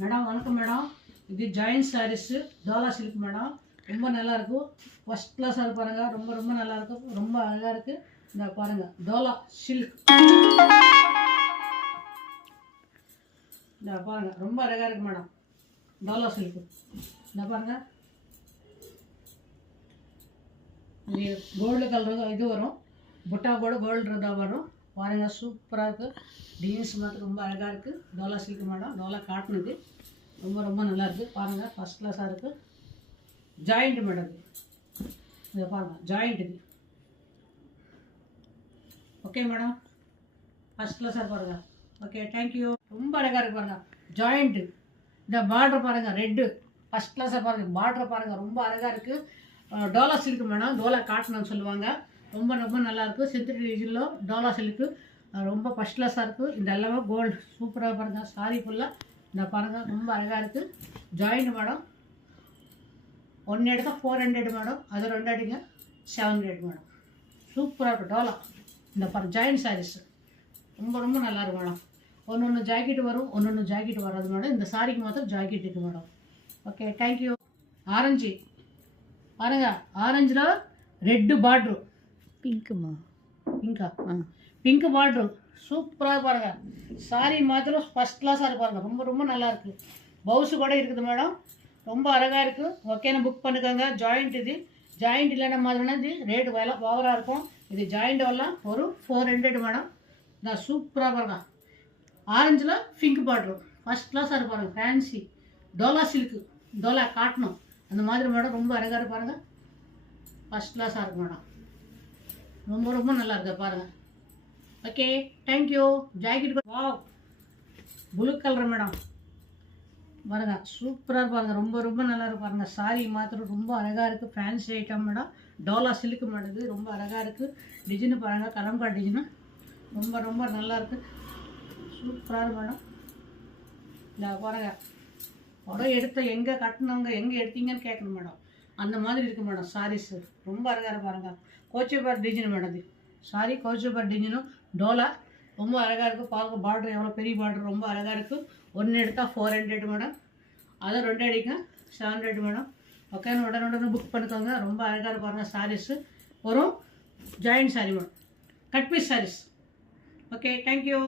Madam வணக்கம் madam. இது join sarees Dola silk madam. ரொம்ப நல்லா இருக்கும். ஃபர்ஸ்ட் கிளாஸாக பாருங்க. ரொம்ப ரொம்ப நல்லா இருக்கும். ரொம்ப அழகாக இருக்கு. இந்த பாருங்க டோலா சில்க். இந்த பாருங்க ரொம்ப அழகாக இருக்கு மேடம். டோலா சில்க். இந்த பாருங்க இது கோல்டு கலர் இது வரும். புட்டா கூட கோல்டு இருந்தால் வரும். பாருங்கள் சூப்பராக இருக்குது. டிசைன்ஸ் மட்டும் ரொம்ப அழகாக இருக்குது. Dola silk madam. Dola cotton இது ரொம்ப ரொம்ப நல்லா இருக்குது. பாருங்கள் ஃபஸ்ட் கிளாஸாக இருக்குது. ஜாயிண்ட் மேடம் இதை பாருங்கள் ஜாயிண்ட் இது. ஓகே மேடம் ஃபஸ்ட் கிளாஸாக பாருங்கள். Okay thank you. ரொம்ப அழகாக இருக்குது பாருங்கள் ஜாயிண்ட்டு. இந்த பார்டர் பாருங்கள் ரெட்டு ஃபஸ்ட் கிளாஸாக பாருங்கள். பார்டர் பாருங்கள் ரொம்ப அழகாக இருக்குது. Dola silk madam. டோலா காட்டணும்னு சொல்லுவாங்க. ரொம்ப ரொம்ப நல்லாயிருக்கும். சிந்தட்டிக் ரீஜனில் டோலா சில்க்கு ரொம்ப ஃபஸ்ட் கிளாஸாக இருக்குது. இந்த எல்லாமே கோல்டு சூப்பராக பாருங்கள். சாரி ஃபுல்லாக இந்த பாருங்கள் ரொம்ப அழகாக இருக்குது. Joint madam. ஒன்று எடுத்தால் 400 மேடம். அது 2 அடிங்க 700 மேடம். சூப்பராக இருக்கும் டோலா. இந்த பாருங்கள் ஜாயிண்ட் சாரீஸ் ரொம்ப ரொம்ப நல்லாயிருக்கும் மேடம். ஒன்று ஜாக்கெட் வரும், ஒன்று ஜாக்கெட் வராது மேடம். இந்த சாரிக்கு மாத்திரம் ஜாக்கெட் இருக்குது மேடம். Okay thank you. ஆரஞ்சு பாருங்க. ஆரஞ்சில் ரெட்டு பார்ட்ரு. பிங்க்குமா? பிங்கா? பிங்க் பார்ட்ரு சூப்பராக பாருங்க. சாரி மாத்திரம் ஃபஸ்ட் கிளாஸாக இருப்பாருங்க. ரொம்ப ரொம்ப நல்லா இருக்குது. பவுஸு கூட இருக்குது மேடம். ரொம்ப அழகாக இருக்குது. ஓகேன்னு புக் பண்ணிக்கோங்க. ஜாயிண்ட் இது. ஜாயிண்ட் இல்லைன்னா மாதிரினா இது ரேட்டு ஓவராக இருக்கும். இது ஜாயிண்ட் வரலாம் ஒரு 400 மேடம். நான் சூப்பராக பாருங்க. ஆரஞ்சில் பிங்க் பார்ட்ரு ஃபஸ்ட் கிளாஸாக இருப்பாருங்க. ஃபேன்சி டோலா சில்க்கு டோலா காட்டணும் அந்த மாதிரி மேடம். ரொம்ப அழகாக இருப்பாருங்க. ஃபஸ்ட் கிளாஸாக இருக்கும் மேடம். ரொம்ப ரொம்ப நல்லா இருக்குது பாருங்கள். Okay thank you. ஜாக்கெட் வா ப்ளூ கலர் மேடம் பாருங்க. சூப்பராக பாருங்கள். ரொம்ப ரொம்ப நல்லா இருக்கு பாருங்கள். சாரி மாத்திரம் ரொம்ப அழகாக இருக்குது. Fancy item madam. Dola silk madam. இது ரொம்ப அழகாக இருக்குது. டிசைனு பாருங்கள். கலம்கா டிசைனு ரொம்ப ரொம்ப நல்லா இருக்குது. சூப்பராக இருக்கு மேடம். இந்த பாருங்கள் உடம்பு எடுத்த எங்கே கட்டினவங்க எங்கே எடுத்தீங்கன்னு கேட்கணும் மேடம். அந்த மாதிரி இருக்குது மேடம் சாரீஸு. ரொம்ப அழகாக பாருங்கள். கோச்சேபார் டிசைன் மேடம். இது சாரி கோச்சேபார் டிசைனும் டோலா ரொம்ப அழகாக இருக்குது. பார்க்க பார்டர் எவ்வளோ பெரிய பார்டர் ரொம்ப அழகாக இருக்குது. ஒன்று எடுத்தால் 400 மேடம். அதை 2 அடிங்க 700 மேடம். ஓகேன்னு உடனே புக் பண்ணிக்கோங்க. ரொம்ப அழகாக இருப்பாருங்க சாரீஸு. ஒரு joint sari madam. Cut piece sarees. Okay thank you.